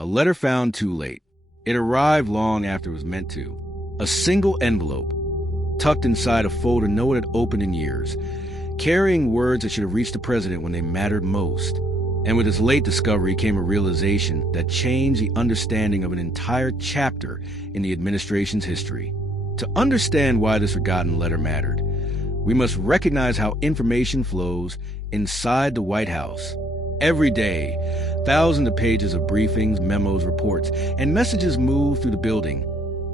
A letter found too late. It arrived long after it was meant to. A single envelope, tucked inside a folder no one had opened in years, carrying words that should have reached the president when they mattered most. And with this late discovery came a realization that changed the understanding of an entire chapter in the administration's history. To understand why this forgotten letter mattered, we must recognize how information flows inside the White House. Every day, thousands of pages of briefings, memos, reports, and messages move through the building,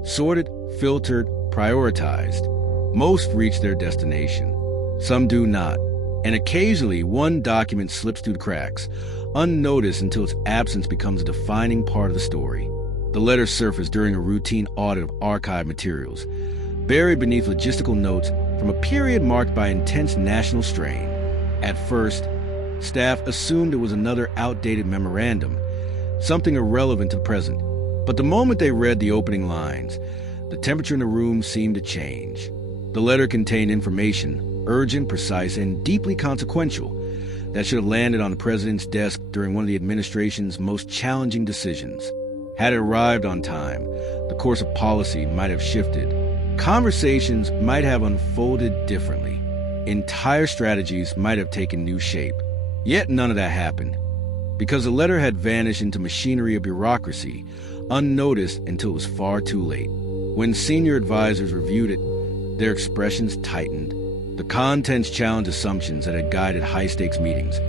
sorted, filtered, prioritized. Most reach their destination. Some do not. And occasionally, one document slips through the cracks, unnoticed until its absence becomes a defining part of the story. The letter surfaced during a routine audit of archive materials, buried beneath logistical notes from a period marked by intense national strain. At first, staff assumed it was another outdated memorandum, something irrelevant to the present. But the moment they read the opening lines, the temperature in the room seemed to change. The letter contained information, urgent, precise, and deeply consequential, that should have landed on the president's desk during one of the administration's most challenging decisions. Had it arrived on time, the course of policy might have shifted. Conversations might have unfolded differently. Entire strategies might have taken new shape. Yet none of that happened, because the letter had vanished into machinery of bureaucracy, unnoticed until it was far too late. When senior advisors reviewed it, their expressions tightened. The contents challenged assumptions that had guided high-stakes meetings,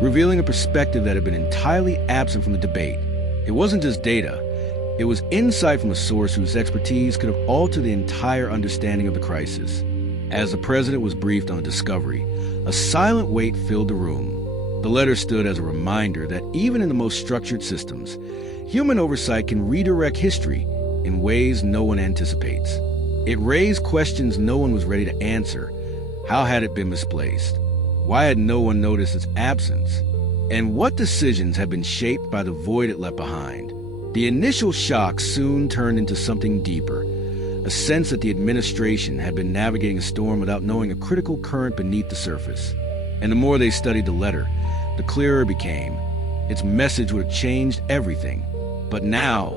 revealing a perspective that had been entirely absent from the debate. It wasn't just data. It was insight from a source whose expertise could have altered the entire understanding of the crisis. As the president was briefed on the discovery, a silent weight filled the room. The letter stood as a reminder that even in the most structured systems, human oversight can redirect history in ways no one anticipates. It raised questions no one was ready to answer. How had it been misplaced? Why had no one noticed its absence? And what decisions had been shaped by the void it left behind? The initial shock soon turned into something deeper, a sense that the administration had been navigating a storm without knowing a critical current beneath the surface. And the more they studied the letter, the clearer it became. Its message would have changed everything. But now,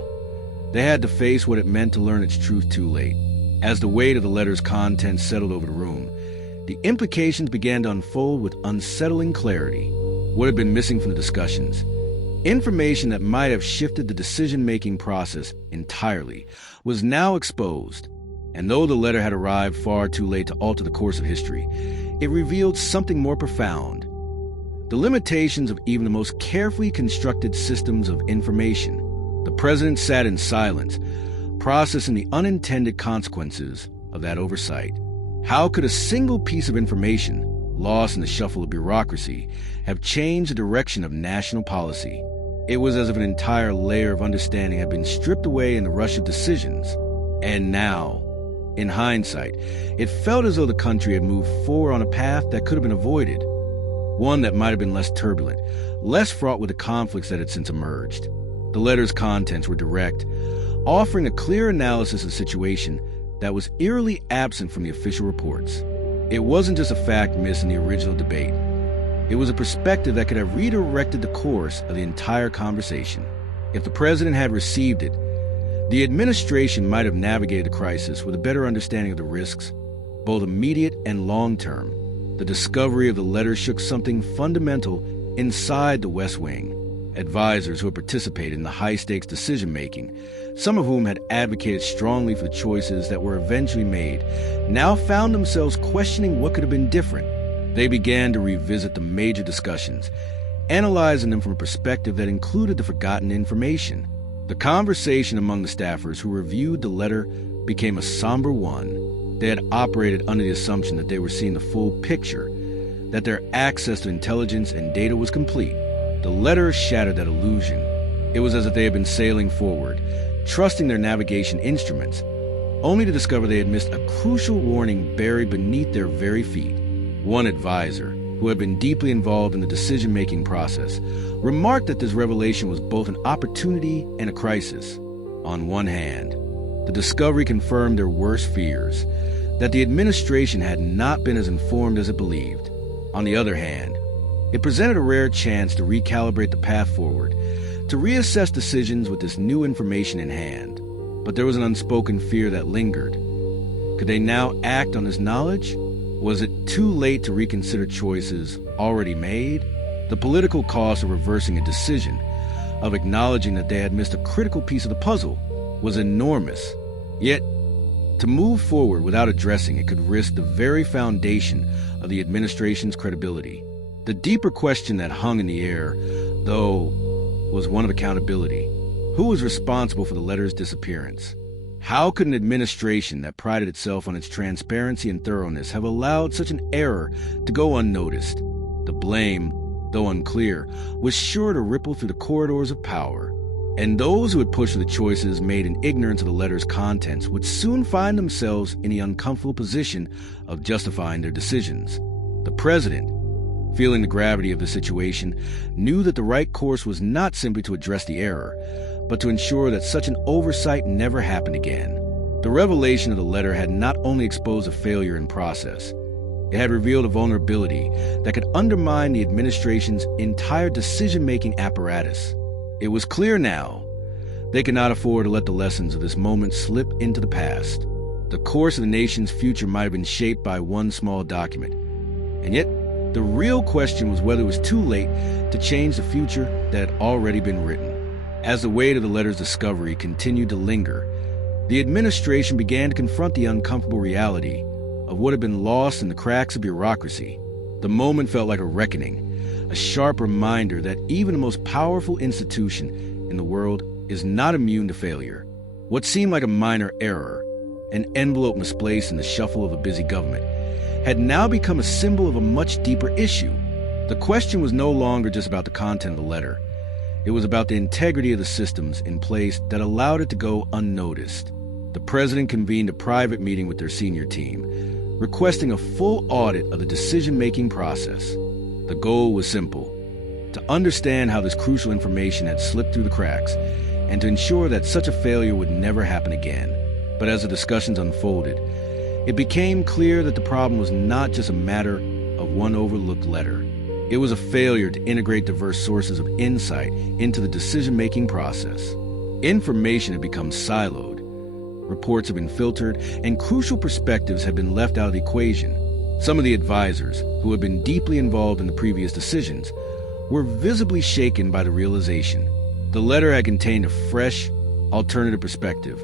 they had to face what it meant to learn its truth too late. As the weight of the letter's contents settled over the room, the implications began to unfold with unsettling clarity. What had been missing from the discussions? Information that might have shifted the decision-making process entirely was now exposed. And though the letter had arrived far too late to alter the course of history, it revealed something more profound. The limitations of even the most carefully constructed systems of information. The president sat in silence, processing the unintended consequences of that oversight. How could a single piece of information, lost in the shuffle of bureaucracy, have changed the direction of national policy? It was as if an entire layer of understanding had been stripped away in the rush of decisions. And now, in hindsight, it felt as though the country had moved forward on a path that could have been avoided, one that might have been less turbulent, less fraught with the conflicts that had since emerged. The letter's contents were direct, offering a clear analysis of the situation that was eerily absent from the official reports. It wasn't just a fact missed in the original debate. It was a perspective that could have redirected the course of the entire conversation. If the president had received it, the administration might have navigated the crisis with a better understanding of the risks, both immediate and long-term. The discovery of the letter shook something fundamental inside the West Wing. Advisors who had participated in the high-stakes decision-making, some of whom had advocated strongly for the choices that were eventually made, now found themselves questioning what could have been different. They began to revisit the major discussions, analyzing them from a perspective that included the forgotten information. The conversation among the staffers who reviewed the letter became a somber one. They had operated under the assumption that they were seeing the full picture, that their access to intelligence and data was complete. The letter shattered that illusion. It was as if they had been sailing forward, trusting their navigation instruments, only to discover they had missed a crucial warning buried beneath their very feet. One advisor, who had been deeply involved in the decision-making process, remarked that this revelation was both an opportunity and a crisis. On one hand, the discovery confirmed their worst fears, that the administration had not been as informed as it believed. On the other hand, it presented a rare chance to recalibrate the path forward, to reassess decisions with this new information in hand. But there was an unspoken fear that lingered. Could they now act on this knowledge? Was it too late to reconsider choices already made? The political cost of reversing a decision, of acknowledging that they had missed a critical piece of the puzzle, was enormous. Yet, to move forward without addressing it could risk the very foundation of the administration's credibility. The deeper question that hung in the air, though, was one of accountability. Who was responsible for the letter's disappearance? How could an administration that prided itself on its transparency and thoroughness have allowed such an error to go unnoticed? The blame, though unclear, was sure to ripple through the corridors of power. And those who had pushed for the choices made in ignorance of the letter's contents would soon find themselves in the uncomfortable position of justifying their decisions. The president, feeling the gravity of the situation, knew that the right course was not simply to address the error, but to ensure that such an oversight never happened again. The revelation of the letter had not only exposed a failure in process, it had revealed a vulnerability that could undermine the administration's entire decision-making apparatus. It was clear now they could not afford to let the lessons of this moment slip into the past. The course of the nation's future might have been shaped by one small document, and yet the real question was whether it was too late to change the future that had already been written. As the weight of the letter's discovery continued to linger, the administration began to confront the uncomfortable reality of what had been lost in the cracks of bureaucracy. The moment felt like a reckoning, a sharp reminder that even the most powerful institution in the world is not immune to failure. What seemed like a minor error, an envelope misplaced in the shuffle of a busy government, had now become a symbol of a much deeper issue. The question was no longer just about the content of the letter. It was about the integrity of the systems in place that allowed it to go unnoticed. The president convened a private meeting with their senior team, requesting a full audit of the decision-making process. The goal was simple: to understand how this crucial information had slipped through the cracks and to ensure that such a failure would never happen again. But as the discussions unfolded, it became clear that the problem was not just a matter of one overlooked letter. It was a failure to integrate diverse sources of insight into the decision-making process. Information had become siloed, reports had been filtered, and crucial perspectives had been left out of the equation. Some of the advisors, who had been deeply involved in the previous decisions, were visibly shaken by the realization. The letter had contained a fresh, alternative perspective,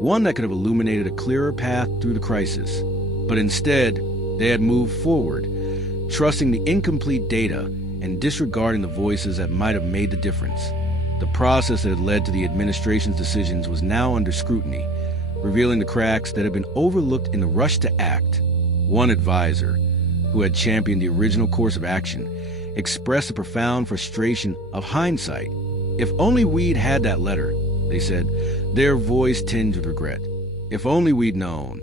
one that could have illuminated a clearer path through the crisis. But instead, they had moved forward, trusting the incomplete data and disregarding the voices that might have made the difference. The process that had led to the administration's decisions was now under scrutiny, revealing the cracks that had been overlooked in the rush to act. One advisor, who had championed the original course of action, expressed a profound frustration of hindsight. If only we'd had that letter, they said, their voice tinged with regret. If only we'd known.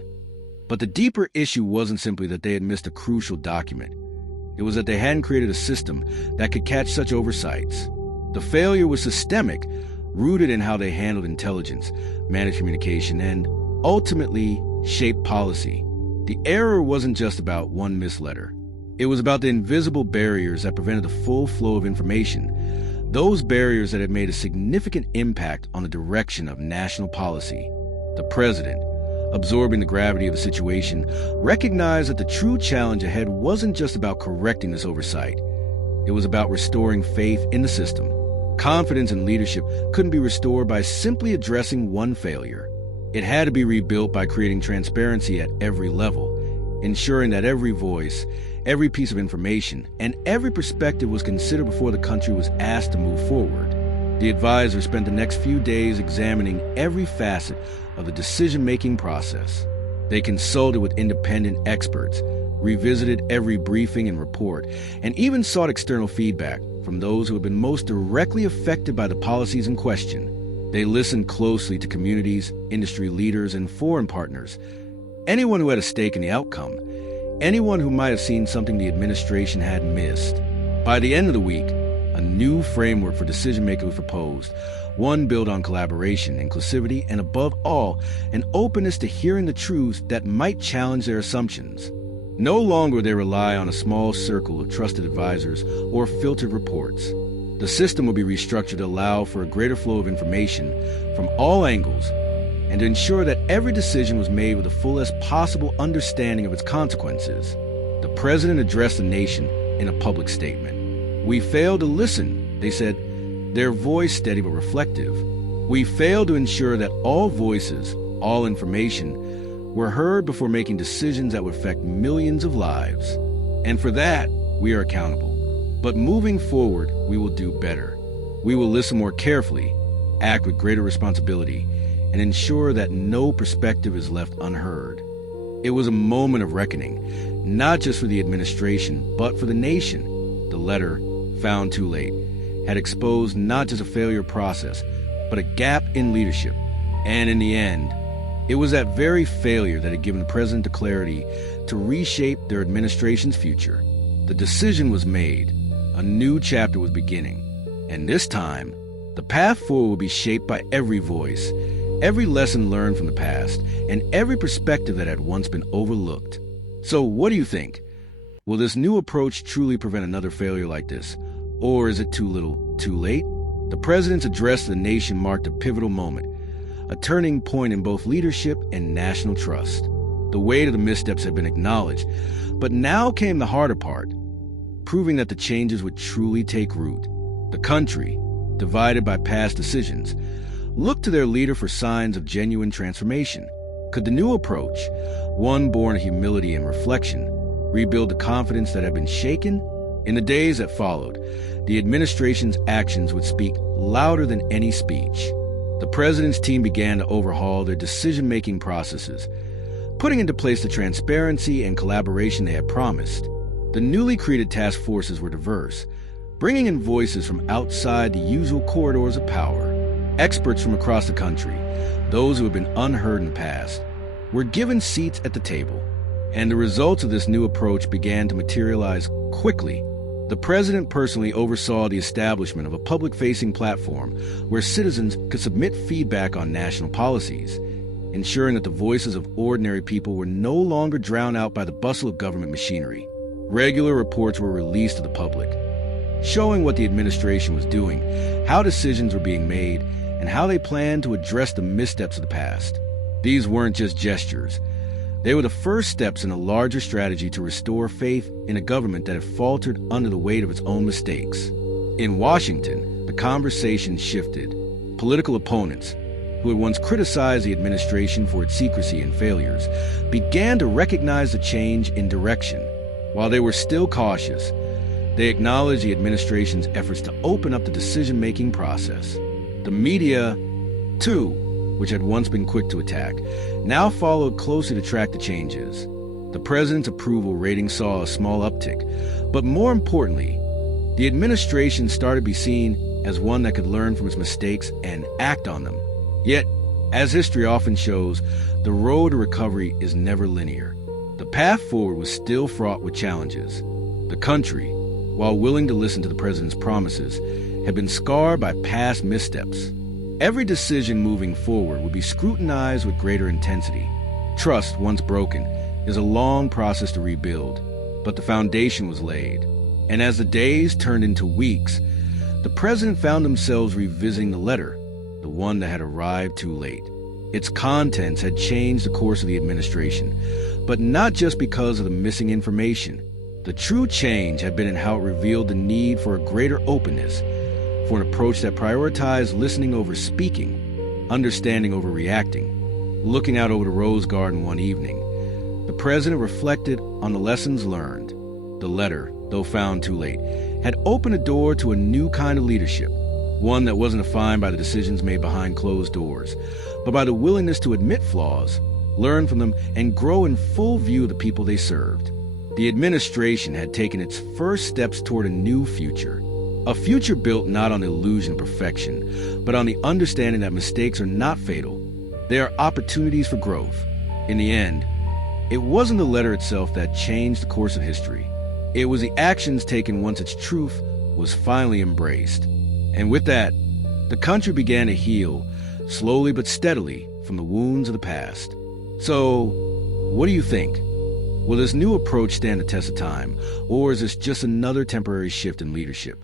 But the deeper issue wasn't simply that they had missed a crucial document. It was that they hadn't created a system that could catch such oversights. The failure was systemic, rooted in how they handled intelligence, managed communication, and ultimately shaped policy. The error wasn't just about one missed letter. It was about the invisible barriers that prevented the full flow of information, those barriers that had made a significant impact on the direction of national policy. The president, absorbing the gravity of the situation, recognized that the true challenge ahead wasn't just about correcting this oversight. It was about restoring faith in the system. Confidence in leadership couldn't be restored by simply addressing one failure. It had to be rebuilt by creating transparency at every level, ensuring that every voice, every piece of information, and every perspective was considered before the country was asked to move forward. The advisor spent the next few days examining every facet of the decision-making process. They consulted with independent experts, revisited every briefing and report, and even sought external feedback from those who had been most directly affected by the policies in question. They listened closely to communities, industry leaders, and foreign partners, anyone who had a stake in the outcome, anyone who might have seen something the administration had missed. By the end of the week, a new framework for decision-making was proposed, one built on collaboration, inclusivity, and above all, an openness to hearing the truths that might challenge their assumptions. No longer would they rely on a small circle of trusted advisors or filtered reports. The system will be restructured to allow for a greater flow of information from all angles and to ensure that every decision was made with the fullest possible understanding of its consequences. The president addressed the nation in a public statement. "We failed to listen," they said, their voice steady but reflective. "We failed to ensure that all voices, all information, were heard before making decisions that would affect millions of lives. And for that, we are accountable. But moving forward, we will do better. We will listen more carefully, act with greater responsibility, and ensure that no perspective is left unheard." It was a moment of reckoning, not just for the administration, but for the nation. The letter, found too late, had exposed not just a failure process, but a gap in leadership. And in the end, it was that very failure that had given the president the clarity to reshape their administration's future. The decision was made. A new chapter was beginning. And this time, the path forward will be shaped by every voice, every lesson learned from the past, and every perspective that had once been overlooked. So what do you think? Will this new approach truly prevent another failure like this? Or is it too little, too late? The president's address to the nation marked a pivotal moment, a turning point in both leadership and national trust. The weight of the missteps had been acknowledged, but now came the harder part, proving that the changes would truly take root. The country, divided by past decisions, looked to their leader for signs of genuine transformation. Could the new approach, one born of humility and reflection, rebuild the confidence that had been shaken? In the days that followed, the administration's actions would speak louder than any speech. The president's team began to overhaul their decision-making processes, putting into place the transparency and collaboration they had promised. The newly created task forces were diverse, bringing in voices from outside the usual corridors of power. Experts from across the country, those who had been unheard in the past, were given seats at the table. And the results of this new approach began to materialize quickly. The president personally oversaw the establishment of a public-facing platform where citizens could submit feedback on national policies, ensuring that the voices of ordinary people were no longer drowned out by the bustle of government machinery. Regular reports were released to the public, showing what the administration was doing, how decisions were being made, and how they planned to address the missteps of the past. These weren't just gestures. They were the first steps in a larger strategy to restore faith in a government that had faltered under the weight of its own mistakes. In Washington, the conversation shifted. Political opponents, who had once criticized the administration for its secrecy and failures, began to recognize the change in direction. While they were still cautious, they acknowledged the administration's efforts to open up the decision-making process. The media, too, which had once been quick to attack, now followed closely to track the changes. The president's approval rating saw a small uptick, but more importantly, the administration started to be seen as one that could learn from its mistakes and act on them. Yet, as history often shows, the road to recovery is never linear. The path forward was still fraught with challenges. The country, while willing to listen to the president's promises, had been scarred by past missteps. Every decision moving forward would be scrutinized with greater intensity. Trust, once broken, is a long process to rebuild, but the foundation was laid. And as the days turned into weeks, the president found themselves revisiting the letter, the one that had arrived too late. Its contents had changed the course of the administration, but not just because of the missing information. The true change had been in how it revealed the need for a greater openness, for an approach that prioritized listening over speaking, understanding over reacting. Looking out over the Rose Garden one evening, the president reflected on the lessons learned. The letter, though found too late, had opened a door to a new kind of leadership, one that wasn't defined by the decisions made behind closed doors, but by the willingness to admit flaws, learn from them, and grow in full view of the people they served. The administration had taken its first steps toward a new future, a future built not on the illusion of perfection, but on the understanding that mistakes are not fatal. They are opportunities for growth. In the end, it wasn't the letter itself that changed the course of history. It was the actions taken once its truth was finally embraced. And with that, the country began to heal, slowly but steadily, from the wounds of the past. So, what do you think? Will this new approach stand the test of time, or is this just another temporary shift in leadership?